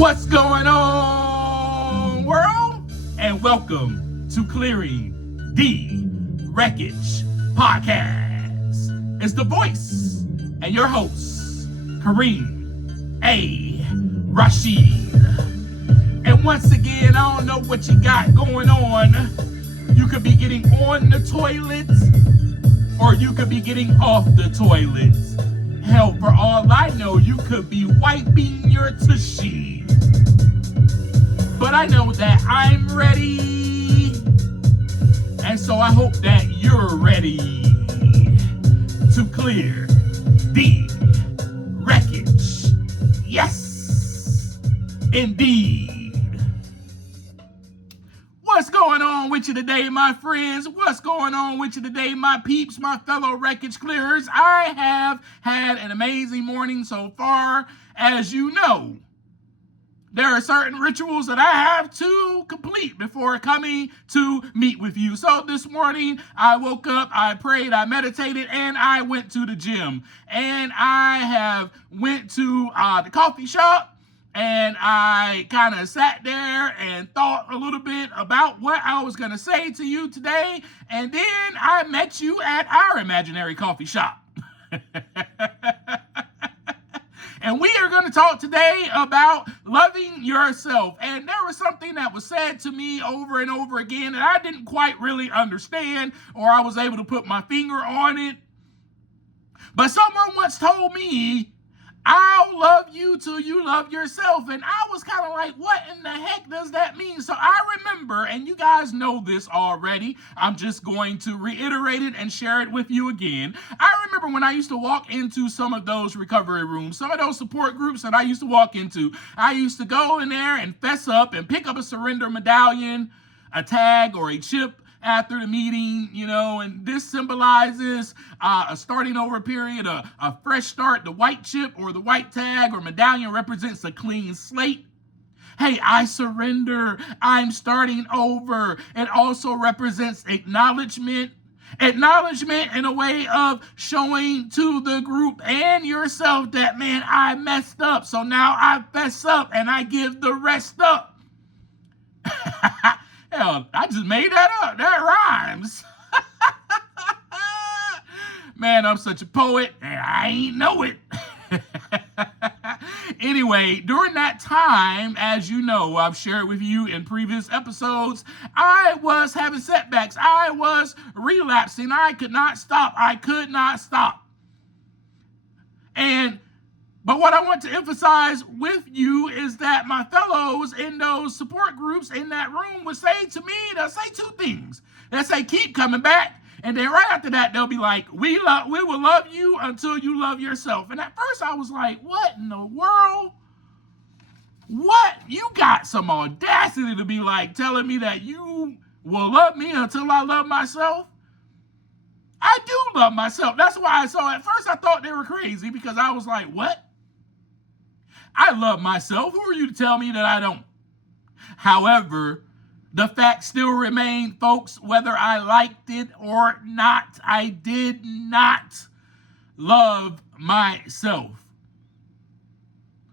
What's going on, world? And welcome to Clearing the Wreckage Podcast. It's the voice and your host, Kareem A. Rashid. And once again, I don't know what you got going on. You could be getting on the toilet, or you could be getting off the toilet. Hell, for all I know, you could be wiping your tushy. But I know that I'm ready, and so I hope that you're ready to clear the wreckage. Yes, indeed. What's going on with you today, my friends? What's going on with you today, my peeps, my fellow wreckage clearers? I have had an amazing morning so far. As you know, there are certain rituals that I have to complete before coming to meet with you. So this morning, I woke up, I prayed, I meditated, and I went to the gym. And I went to the coffee shop, and I kind of sat there and thought a little bit about what I was going to say to you today. And then I met you at our imaginary coffee shop. And we are going to talk today about loving yourself. And there was something that was said to me over and over again that I didn't quite really understand, or I was able to put my finger on it. But someone once told me, I'll love you till you love yourself. And I was kind of like, what in the heck does that mean? So I remember, and you guys know this already, I'm just going to reiterate it and share it with you again. I remember when I used to walk into some of those recovery rooms, some of those support groups that I used to walk into, I used to go in there and fess up and pick up a surrender medallion, a tag, or a chip after the meeting, and this symbolizes a starting over period, a fresh start. The white chip or the white tag or medallion represents a clean slate. Hey, I surrender. I'm starting over. It also represents acknowledgement. Acknowledgement in a way of showing to the group and yourself that, man, I messed up. So now I fess up and I give the rest up. Hell, I just made that up. That rhymes. Man, I'm such a poet, and I ain't know it. Anyway, during that time, as you know, I've shared with you in previous episodes, I was having setbacks. I was relapsing. I could not stop. But what I want to emphasize with you is that my fellows in those support groups in that room would say to me, they'll say two things. They'll say, keep coming back. And then right after that, they'll be like, we will love you until you love yourself. And at first I was like, what in the world? What? You got some audacity to be like telling me that you will love me until I love myself? I do love myself. That's why at first I thought they were crazy, because I was like, what? I love myself. Who are you to tell me that I don't? However, the fact still remained, folks, whether I liked it or not, I did not love myself.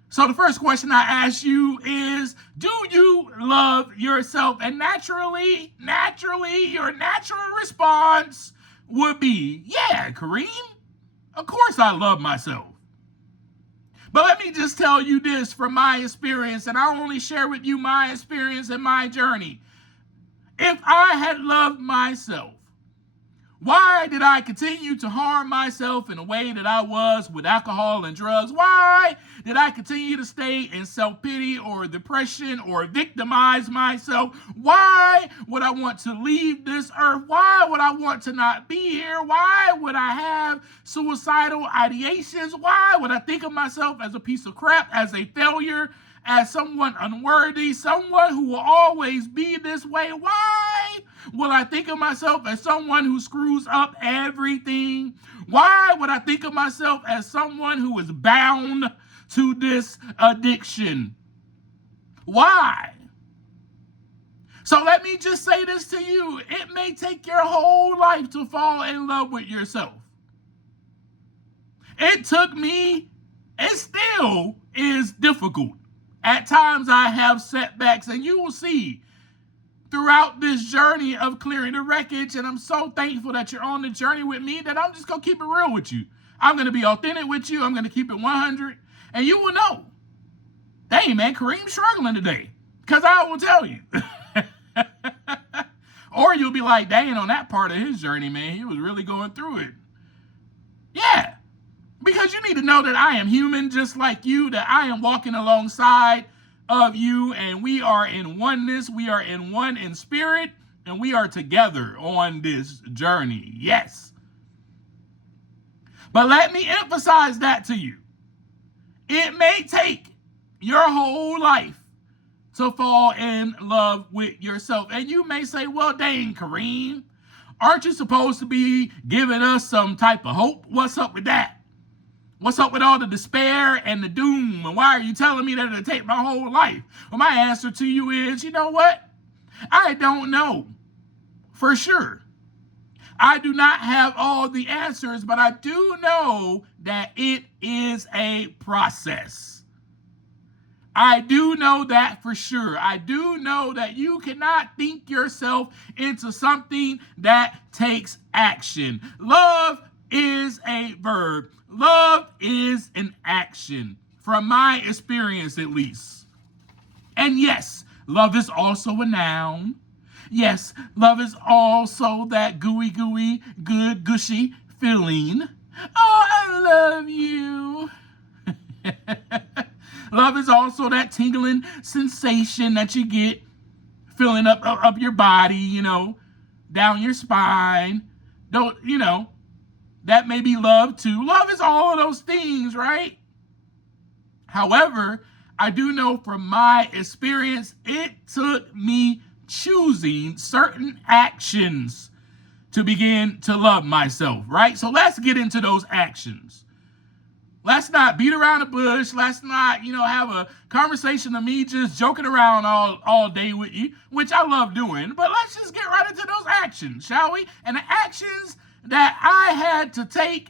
So the first question I ask you is, do you love yourself? And naturally, your natural response would be, yeah, Kareem, of course I love myself. But let me just tell you this from my experience, and I'll only share with you my experience and my journey. If I had loved myself, why did I continue to harm myself in the way that I was with alcohol and drugs? Why did I continue to stay in self-pity or depression or victimize myself? Why would I want to leave this earth? Why would I want to not be here? Why would I have suicidal ideations? Why would I think of myself as a piece of crap, as a failure, as someone unworthy, someone who will always be this way? Why will I think of myself as someone who screws up everything? Why would I think of myself as someone who is bound to this addiction? Why? So let me just say this to you. It may take your whole life to fall in love with yourself. It took me, it still is difficult At times I have setbacks, and you will see throughout this journey of clearing the wreckage, and I'm so thankful that you're on the journey with me that I'm just going to keep it real with you. I'm going to be authentic with you. I'm going to keep it 100, and you will know, dang, man, Kareem's struggling today, because I will tell you. Or you'll be like, dang, on that part of his journey, man, he was really going through it. Yeah, because you need to know that I am human just like you, that I am walking alongside of you, and we are in oneness. We are in one in spirit, and we are together on this journey. Yes. But let me emphasize that to you. It may take your whole life to fall in love with yourself. And you may say, well, dang, Kareem, aren't you supposed to be giving us some type of hope? What's up with that? What's up with all the despair and the doom? And why are you telling me that it'll take my whole life? Well, my answer to you is, you know what? I don't know for sure. I do not have all the answers, but I do know that it is a process. I do know that for sure. I do know that you cannot think yourself into something that takes action. Love is a verb. Love is an action, from my experience at least. And yes, love is also a noun. Yes, love is also that gooey, good, gushy feeling. Oh, I love you. Love is also that tingling sensation that you get filling up your body, down your spine. That may be love too. Love is all of those things, right? However, I do know from my experience, it took me choosing certain actions to begin to love myself, right? So let's get into those actions. Let's not beat around the bush. Let's not, have a conversation of me just joking around all day with you, which I love doing. But let's just get right into those actions, shall we? And the actions that I had to take,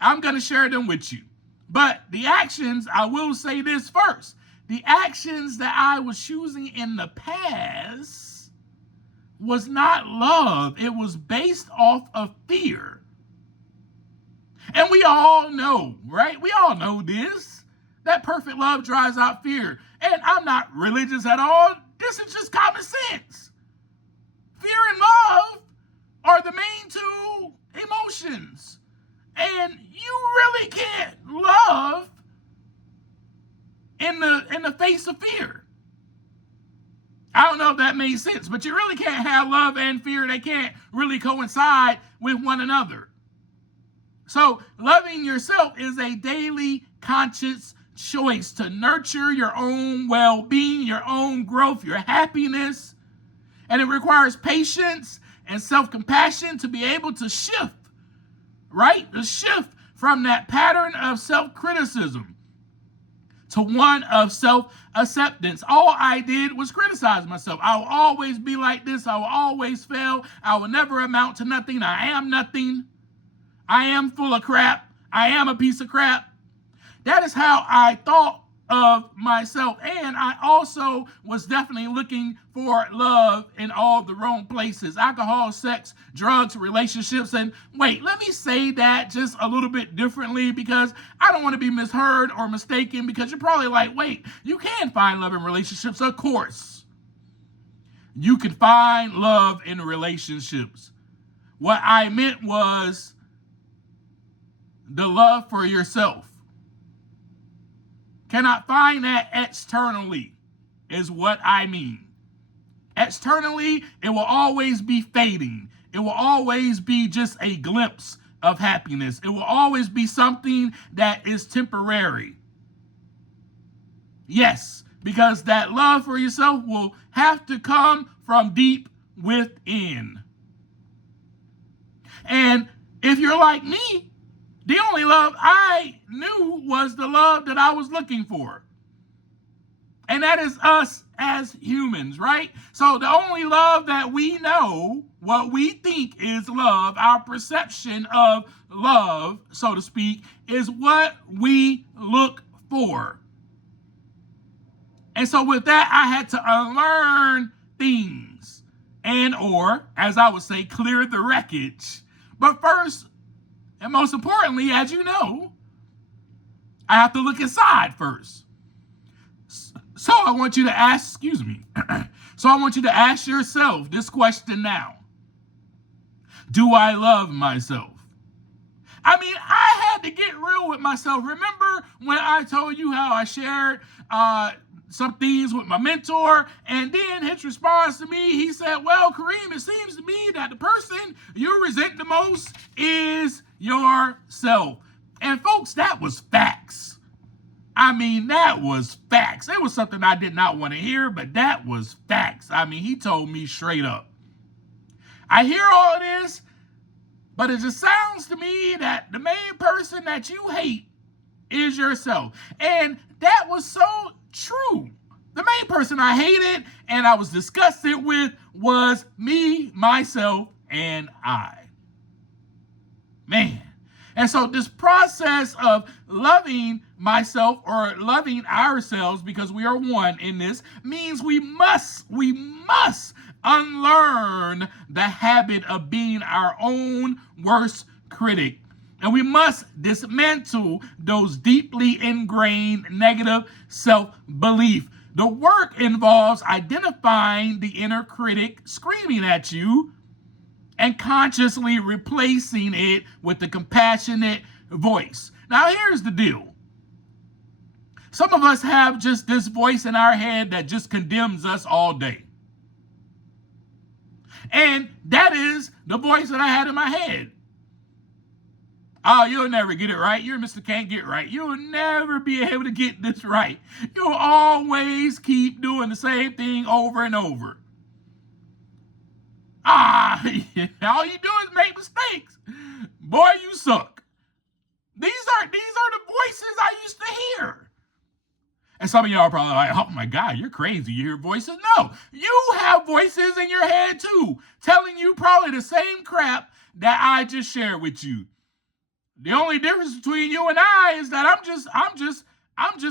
I'm going to share them with you. But the actions, I will say this first. The actions that I was choosing in the past was not love. It was based off of fear. And we all know, right? We all know this, that perfect love drives out fear. And I'm not religious at all. This is just common sense. Fear and love are the main two emotions. And you really can't love in the face of fear. I don't know if that made sense, but you really can't have love and fear. They can't really coincide with one another. So loving yourself is a daily conscious choice to nurture your own well-being, your own growth, your happiness. And it requires patience and self-compassion to be able to shift, right? To shift from that pattern of self-criticism to one of self-acceptance. All I did was criticize myself. I will always be like this. I will always fail. I will never amount to nothing. I am nothing. I am full of crap. I am a piece of crap. That is how I thought of myself. And I also was definitely looking for love in all the wrong places. Alcohol, sex, drugs, relationships. And wait, let me say that just a little bit differently, because I don't want to be misheard or mistaken, because you're probably like, wait, you can find love in relationships. Of course. You can find love in relationships. What I meant was the love for yourself. Cannot find that externally is what I mean. Externally, it will always be fading. It will always be just a glimpse of happiness. It will always be something that is temporary. Yes, because that love for yourself will have to come from deep within. And if you're like me, the only love I knew was the love that I was looking for. And that is us as humans, right? So the only love that we know, what we think is love, our perception of love, so to speak, is what we look for. And so with that, I had to unlearn things and or, as I would say, clear the wreckage. But first, and most importantly, as you know, I have to look inside first. So I want you to ask, so I want you to ask yourself this question now. Do I love myself? I mean, I had to get real with myself. Remember when I told you how I shared some things with my mentor, and then his response to me, he said, well, Kareem, it seems to me that the person you resent the most is yourself. And folks, that was facts. I mean, that was facts. It was something I did not want to hear, but that was facts. I mean, he told me straight up. I hear all of this, but it just sounds to me that the main person that you hate is yourself. And that was so true. The main person I hated and I was disgusted with was me, myself, and I. Man. And so this process of loving myself or loving ourselves, because we are one in this, means we must unlearn the habit of being our own worst critic. And we must dismantle those deeply ingrained negative self-belief. The work involves identifying the inner critic screaming at you and consciously replacing it with the compassionate voice. Now, here's the deal. Some of us have just this voice in our head that just condemns us all day. And that is the voice that I had in my head. Oh, you'll never get it right. You're Mr. Can't Get Right. You'll never be able to get this right. You'll always keep doing the same thing over and over. All you do is make mistakes. Boy, you suck. These are the voices I used to hear. And some of y'all are probably like, oh my God, you're crazy. You hear voices? No, you have voices in your head too, telling you probably the same crap that I just shared with you. The only difference between you and I is that I'm just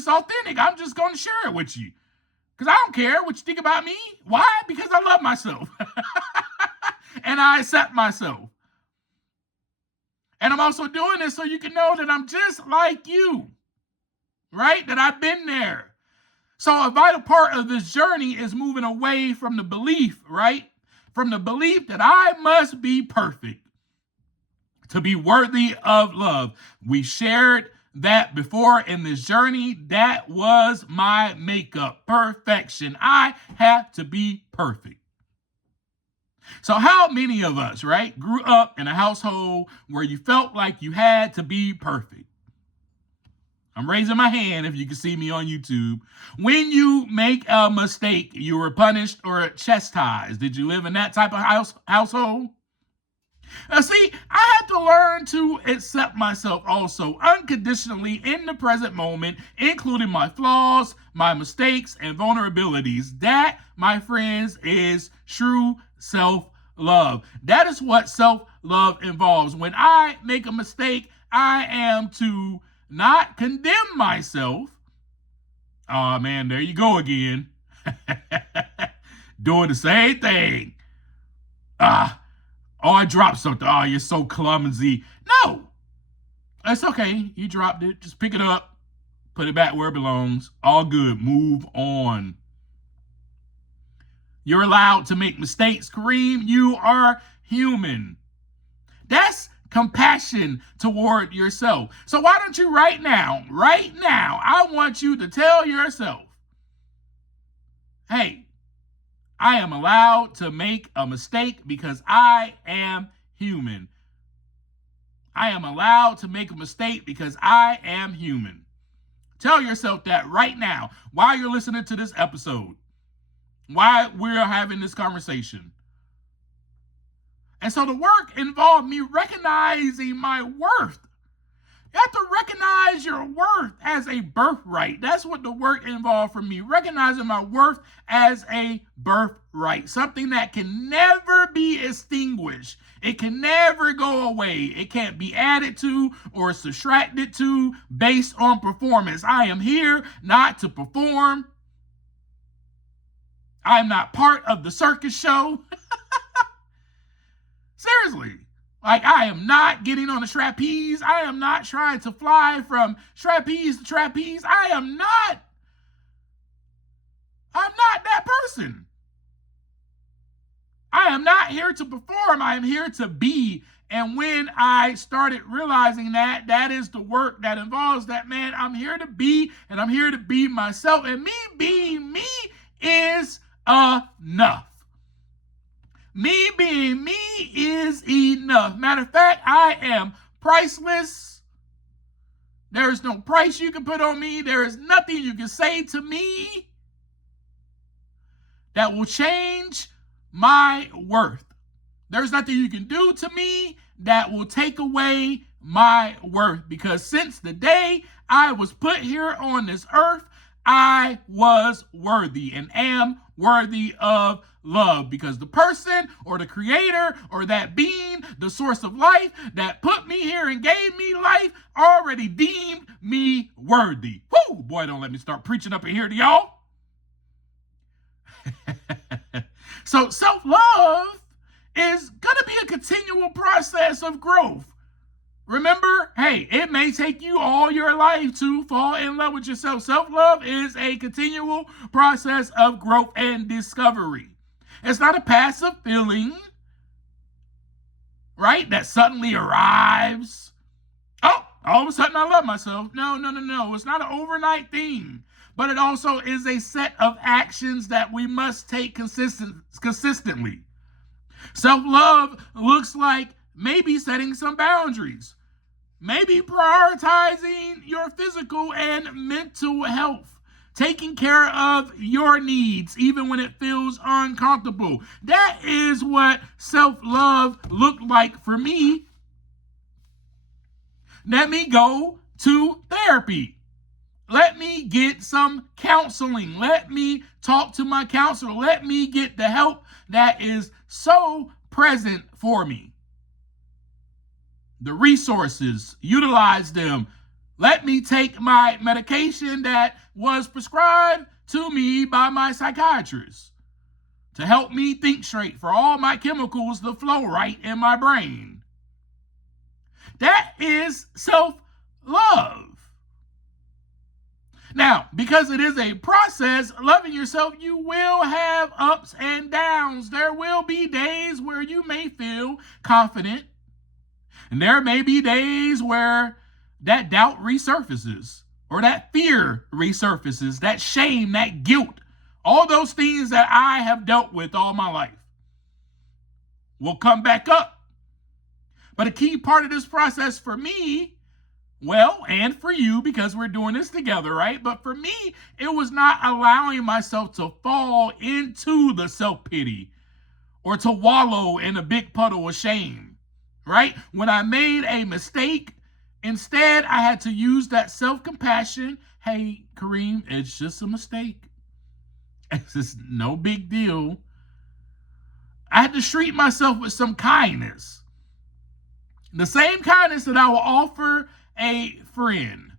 authentic. I'm just going to share it with you. Because I don't care what you think about me. Why? Because I love myself. And I accept myself. And I'm also doing this so you can know that I'm just like you. Right? That I've been there. So a vital part of this journey is moving away from the belief, right? From the belief that I must be perfect to be worthy of love. We shared that before in this journey. That was my makeup. Perfection. I have to be perfect. So how many of us, right, grew up in a household where you felt like you had to be perfect? I'm raising my hand if you can see me on YouTube. When you make a mistake, you were punished or chastised. Did you live in that type of household? See, I had to learn to accept myself also unconditionally in the present moment, including my flaws, my mistakes, and vulnerabilities. That, my friends, is true self-love. That is what self-love involves. When I make a mistake, I am to not condemn myself. Oh man, there you go again. Doing the same thing. Oh, I dropped something. Oh, you're so clumsy. No, it's okay. You dropped it. Just pick it up. Put it back where it belongs. All good. Move on. You're allowed to make mistakes, Kareem. You are human. That's compassion toward yourself. So why don't you right now, I want you to tell yourself, hey, I am allowed to make a mistake because I am human. I am allowed to make a mistake because I am human. Tell yourself that right now while you're listening to this episode, while we're having this conversation. And so the work involved me recognizing my worth. You have to recognize your worth as a birthright. That's what the work involved for me. Recognizing my worth as a birthright. Something that can never be extinguished. It can never go away. It can't be added to or subtracted to based on performance. I am here not to perform. I am not part of the circus show. Seriously. Like, I am not getting on the trapeze. I am not trying to fly from trapeze to trapeze. I'm not that person. I am not here to perform. I am here to be. And when I started realizing that, that is the work that involves that, man, I'm here to be, and I'm here to be myself. And me being me is enough. Me being me is enough. Matter of fact, I am priceless. There is no price you can put on me. There is nothing you can say to me that will change my worth. There's nothing you can do to me that will take away my worth, because since the day I was put here on this earth, I was worthy and am worthy of love, because the person or the creator or that being, the source of life that put me here and gave me life, already deemed me worthy. Whoo, boy, don't let me start preaching up in here to y'all. So self-love is going to be a continual process of growth. Remember, hey, it may take you all your life to fall in love with yourself. Self-love is a continual process of growth and discovery. It's not a passive feeling, right, that suddenly arrives. Oh, all of a sudden I love myself. No. It's not an overnight thing. But it also is a set of actions that we must take consistently. Self-love looks like maybe setting some boundaries, maybe prioritizing your physical and mental health, taking care of your needs even when it feels uncomfortable. That is what self-love looked like for me. Let me go to therapy. Let me get some counseling. Let me talk to my counselor. Let me get the help that is so present for me. The resources, utilize them. Let me take my medication that was prescribed to me by my psychiatrist to help me think straight, for all my chemicals to flow right in my brain. That is self-love. Now, because it is a process, loving yourself, you will have ups and downs. There will be days where you may feel confident, and there may be days where that doubt resurfaces, or that fear resurfaces, that shame, that guilt, all those things that I have dealt with all my life will come back up. But a key part of this process for me, well, and for you, because we're doing this together, right? But for me, it was not allowing myself to fall into the self-pity or to wallow in a big puddle of shame, right? When I made a mistake, instead, I had to use that self-compassion. Hey, Kareem, it's just a mistake. It's just no big deal. I had to treat myself with some kindness. The same kindness that I will offer a friend.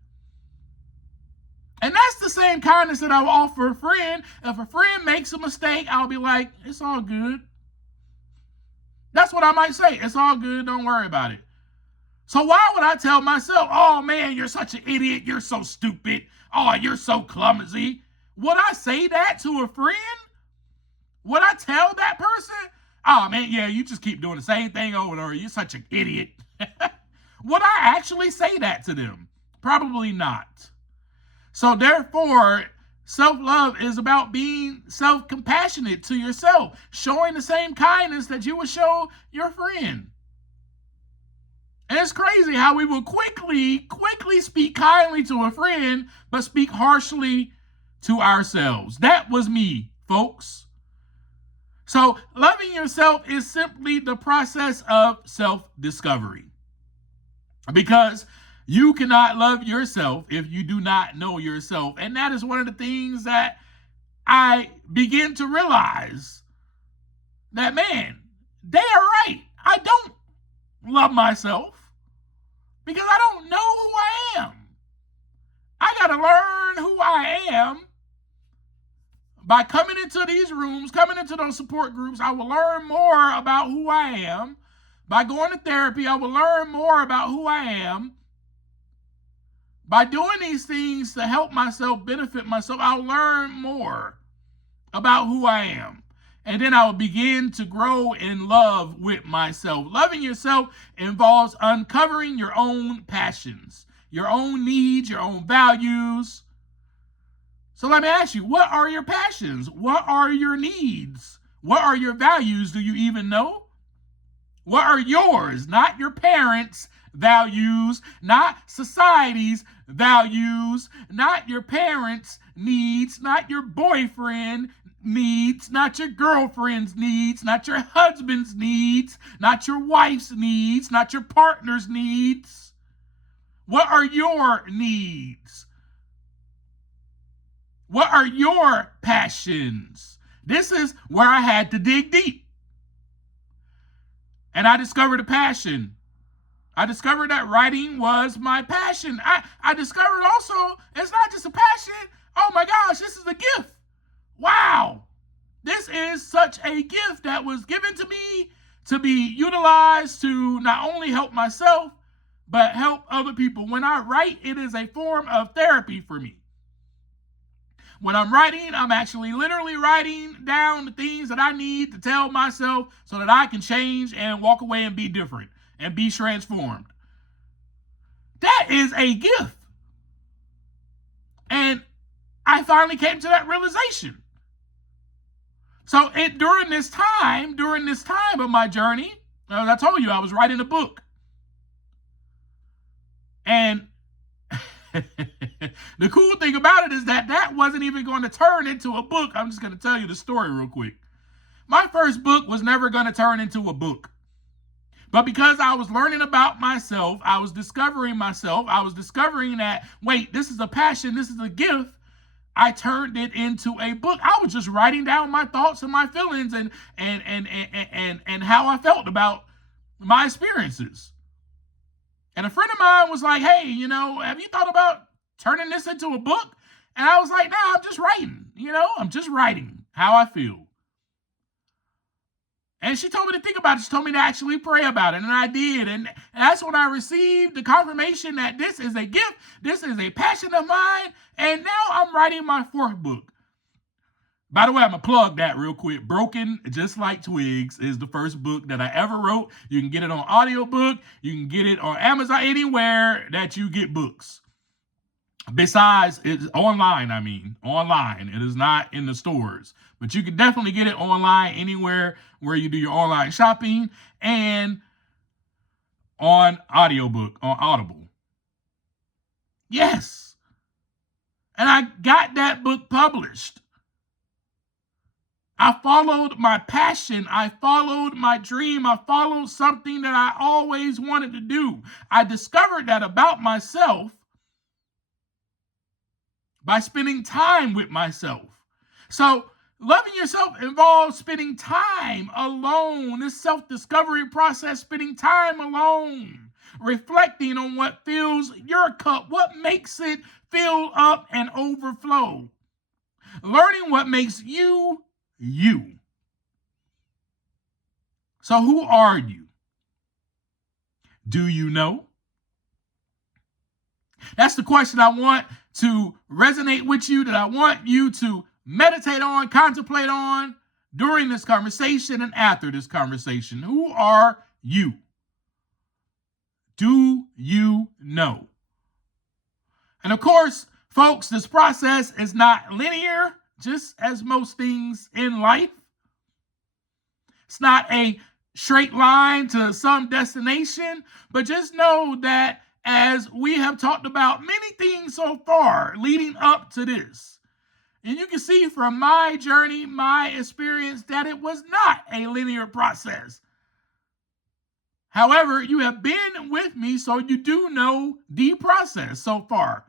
And that's the same kindness that I will offer a friend. If a friend makes a mistake, I'll be like, it's all good. That's what I might say. It's all good. Don't worry about it. So why would I tell myself, oh man, you're such an idiot. You're so stupid. Oh, you're so clumsy. Would I say that to a friend? Would I tell that person, oh man, yeah, you just keep doing the same thing over and over. You're such an idiot. Would I actually say that to them? Probably not. So therefore, self-love is about being self-compassionate to yourself, showing the same kindness that you would show your friend. And it's crazy how we will quickly speak kindly to a friend, but speak harshly to ourselves. That was me, folks. So loving yourself is simply the process of self-discovery. Because you cannot love yourself if you do not know yourself. And that is one of the things that I begin to realize, that, man, they are right. I don't love myself because I don't know who I am. I got to learn who I am By coming into these rooms, coming into those support groups, I will learn more about who I am. By going to therapy, I will learn more about who I am. By doing these things to help myself, benefit myself, I'll learn more about who I am. And then I will begin to grow in love with myself. Loving yourself involves uncovering your own passions, your own needs, your own values. So let me ask you, what are your passions? What are your needs? What are your values? Do you even know? What are yours? Not your parents' values, not society's values, not your parents' needs, not your boyfriend needs, not your girlfriend's needs, not your husband's needs, not your wife's needs, not your partner's needs. What are your needs? What are your passions? This is where I had to dig deep. And I discovered a passion. I discovered that writing was my passion. I discovered also it's not just a passion. Oh my gosh, this is a gift. Wow. This is such a gift that was given to me to be utilized to not only help myself, but help other people. When I write, it is a form of therapy for me. When I'm writing, I'm actually literally writing down the things that I need to tell myself so that I can change and walk away and be different and be transformed. That is a gift. And I finally came to that realization. So during this time of my journey, as I told you, I was writing a book. And the cool thing about it is that wasn't even going to turn into a book. I'm just going to tell you the story real quick. My first book was never going to turn into a book. But because I was learning about myself, I was discovering myself, I was discovering that, wait, this is a passion, this is a gift, I turned it into a book. I was just writing down my thoughts and my feelings and how I felt about my experiences. And a friend of mine was like, hey, have you thought about turning this into a book? And I was like, no, I'm just writing. I'm just writing how I feel. And she told me to think about it. She told me to actually pray about it. And I did. And that's when I received the confirmation that this is a gift. This is a passion of mine. And now I'm writing my fourth book. By the way, I'm going to plug that real quick. Broken Just Like Twigs is the first book that I ever wrote. You can get it on audiobook. You can get it on Amazon, anywhere that you get books. Besides, it's online, online. It is not in the stores. But you can definitely get it online anywhere where you do your online shopping and on audiobook, on Audible. Yes. And I got that book published. I followed my passion. I followed my dream. I followed something that I always wanted to do. I discovered that about myself by spending time with myself. So loving yourself involves spending time alone. This self-discovery process, spending time alone, reflecting on what fills your cup, what makes it fill up and overflow. Learning what makes you, you. So who are you? Do you know? That's the question I want to resonate with you, that I want you to meditate on, contemplate on during this conversation and after this conversation. Who are you? Do you know? And of course, folks, this process is not linear, just as most things in life. It's not a straight line to some destination, but just know that as we have talked about many things so far leading up to this, and you can see from my journey, my experience, that it was not a linear process. However, you have been with me, so you do know the process so far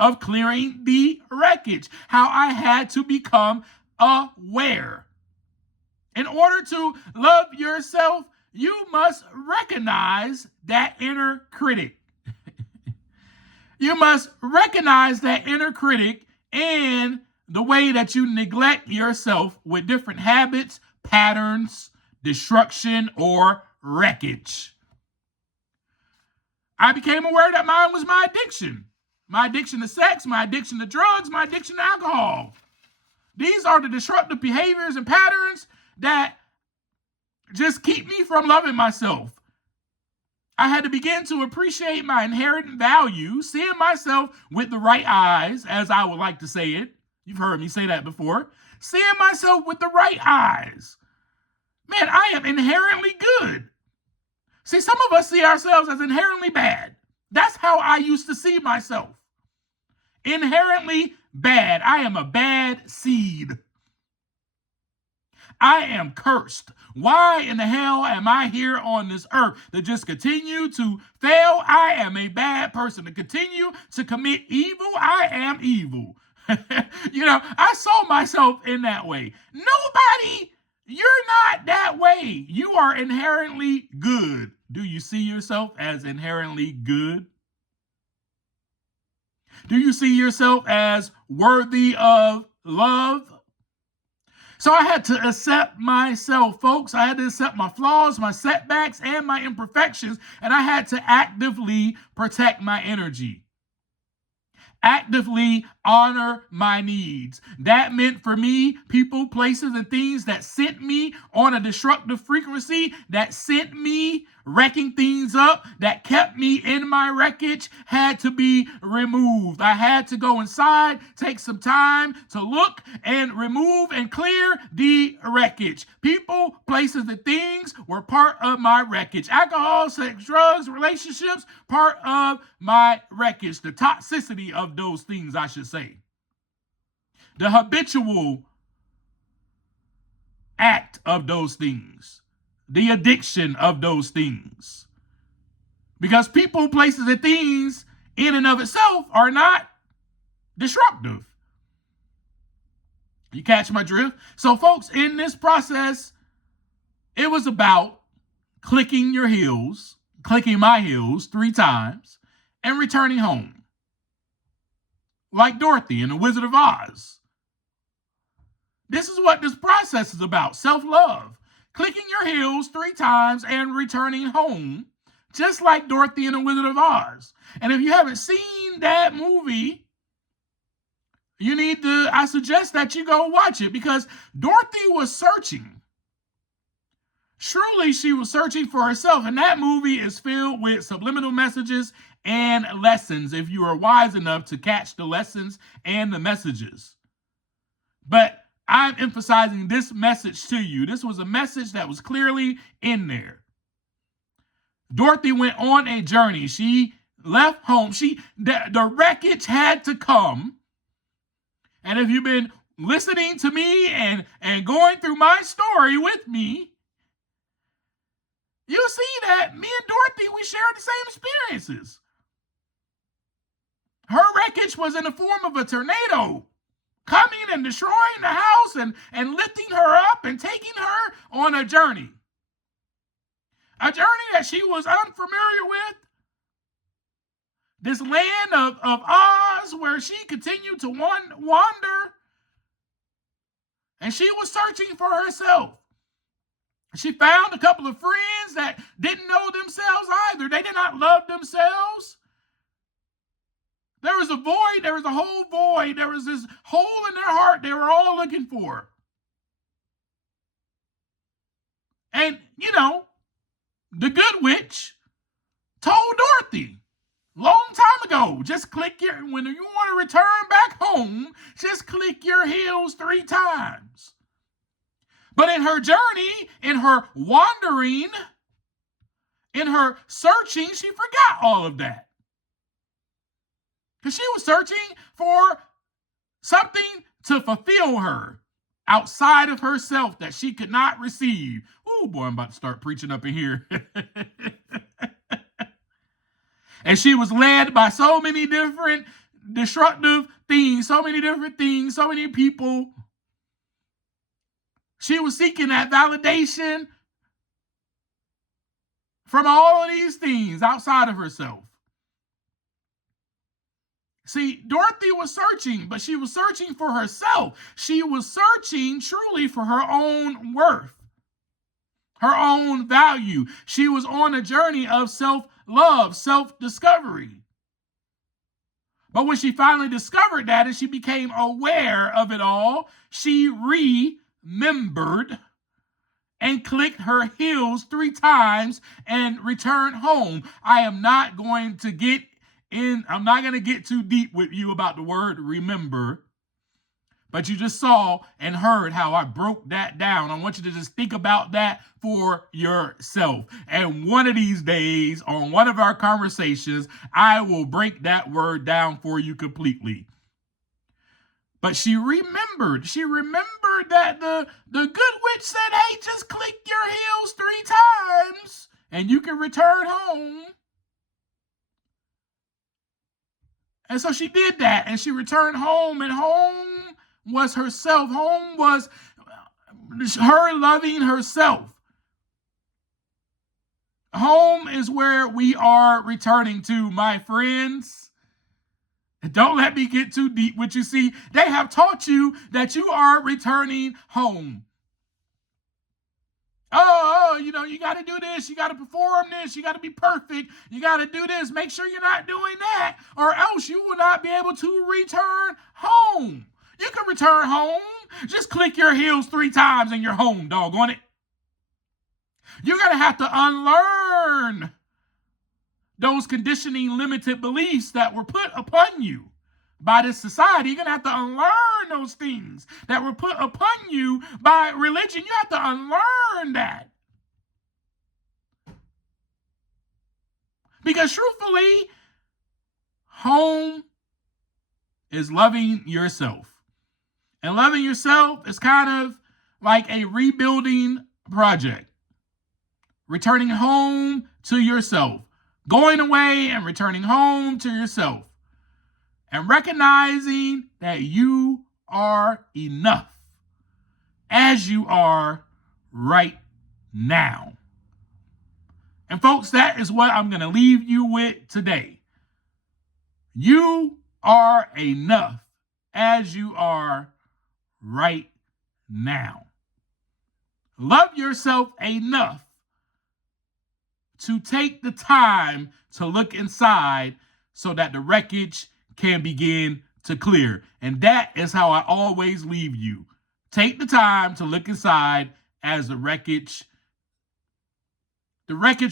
of clearing the wreckage, how I had to become aware. In order to love yourself, you must recognize that inner critic. You must recognize that inner critic and the way that you neglect yourself with different habits, patterns, destruction, or wreckage. I became aware that mine was my addiction. My addiction to sex, my addiction to drugs, my addiction to alcohol. These are the disruptive behaviors and patterns that just keep me from loving myself. I had to begin to appreciate my inherent value, seeing myself with the right eyes, as I would like to say it. You've heard me say that before. Seeing myself with the right eyes. Man, I am inherently good. See, some of us see ourselves as inherently bad. That's how I used to see myself. Inherently bad. I am a bad seed. I am cursed. Why in the hell am I here on this earth to just continue to fail? I am a bad person. To continue to commit evil, I am evil. I saw myself in that way. Nobody, you're not that way. You are inherently good. Do you see yourself as inherently good? Do you see yourself as worthy of love? So I had to accept myself, folks. I had to accept my flaws, my setbacks, and my imperfections, and I had to actively protect my energy. Actively honor my needs. That meant for me, people, places, and things that sent me on a destructive frequency, that sent me wrecking things up, that kept me in my wreckage, had to be removed. I had to go inside, take some time to look and remove and clear the wreckage. People, places, and things were part of my wreckage. Alcohol, sex, drugs, relationships, part of my wreckage. The toxicity of those things, I should say. The habitual act of those things. The addiction of those things. Because people, places, and things in and of itself are not disruptive. You catch my drift? So, folks, in this process, it was about clicking my heels 3 times, and returning home. Like Dorothy in The Wizard of Oz. This is what this process is about, self-love. Clicking your heels 3 times and returning home, just like Dorothy in The Wizard of Oz. And if you haven't seen that movie, I suggest that you go watch it, because Dorothy was searching. Truly, she was searching for herself, and that movie is filled with subliminal messages and lessons, if you are wise enough to catch the lessons and the messages. But I'm emphasizing this message to you. This was a message that was clearly in there. Dorothy went on a journey. She left home. The wreckage had to come. And if you've been listening to me and going through my story with me, you'll see that me and Dorothy, we shared the same experiences. Her wreckage was in the form of a tornado, coming and destroying the house and lifting her up and taking her on a journey. A journey that she was unfamiliar with. This land of Oz, where she continued to wander. And she was searching for herself. She found a couple of friends that didn't know themselves either. They did not love themselves. There was a void. There was a whole void. There was this hole in their heart they were all looking for. And, the good witch told Dorothy long time ago, when you want to return back home, just click your heels 3 times. But in her journey, in her wandering, in her searching, she forgot all of that. Because she was searching for something to fulfill her outside of herself that she could not receive. Oh boy, I'm about to start preaching up in here. And she was led by so many different destructive things, so many people. She was seeking that validation from all of these things outside of herself. See, Dorothy was searching, but she was searching for herself. She was searching truly for her own worth, her own value. She was on a journey of self-love, self-discovery. But when she finally discovered that and she became aware of it all, she remembered and clicked her heels 3 times and returned home. I'm not going to get too deep with you about the word remember, but you just saw and heard how I broke that down. I want you to just think about that for yourself. And one of these days, on one of our conversations, I will break that word down for you completely. But she remembered that the good witch said, hey, just click your heels 3 times and you can return home. And so she did that, and she returned home, and home was herself. Home was her loving herself. Home is where we are returning to, my friends. Don't let me get too deep with you. See, they have taught you that you are returning home. You got to do this. You got to perform this. You got to be perfect. You got to do this. Make sure you're not doing that, or else you will not be able to return home. You can return home. Just click your heels 3 times and you're home, doggone it. You're going to have to unlearn those conditioning, limited beliefs that were put upon you by this society. You're going to have to unlearn those things that were put upon you by religion. You have to unlearn that. Because truthfully, home is loving yourself. And loving yourself is kind of like a rebuilding project. Returning home to yourself. Going away and returning home to yourself. And recognizing that you are enough as you are right now. And folks, that is what I'm going to leave you with today. You are enough as you are right now. Love yourself enough to take the time to look inside so that the wreckage can begin to clear. And that is how I always leave you. Take the time to look inside as the wreckage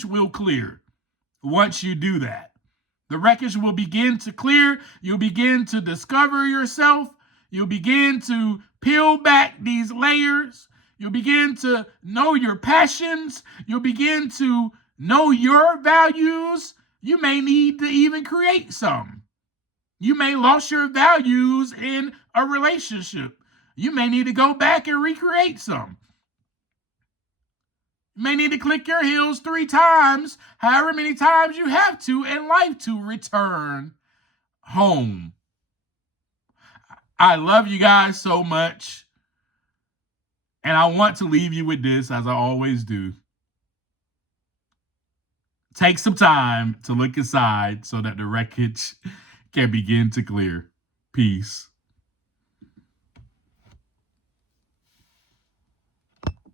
will clear. Once you do that, the wreckage will begin to clear. You'll begin to discover yourself. You'll begin to peel back these layers. You'll begin to know your passions. You'll begin to know your values. You may need to even create some. You may lost your values in a relationship. You may need to go back and recreate some. You may need to click your heels 3 times, however many times you have to in life, to return home. I love you guys so much. And I want to leave you with this, as I always do. Take some time to look inside so that the wreckage can begin to clear. Peace.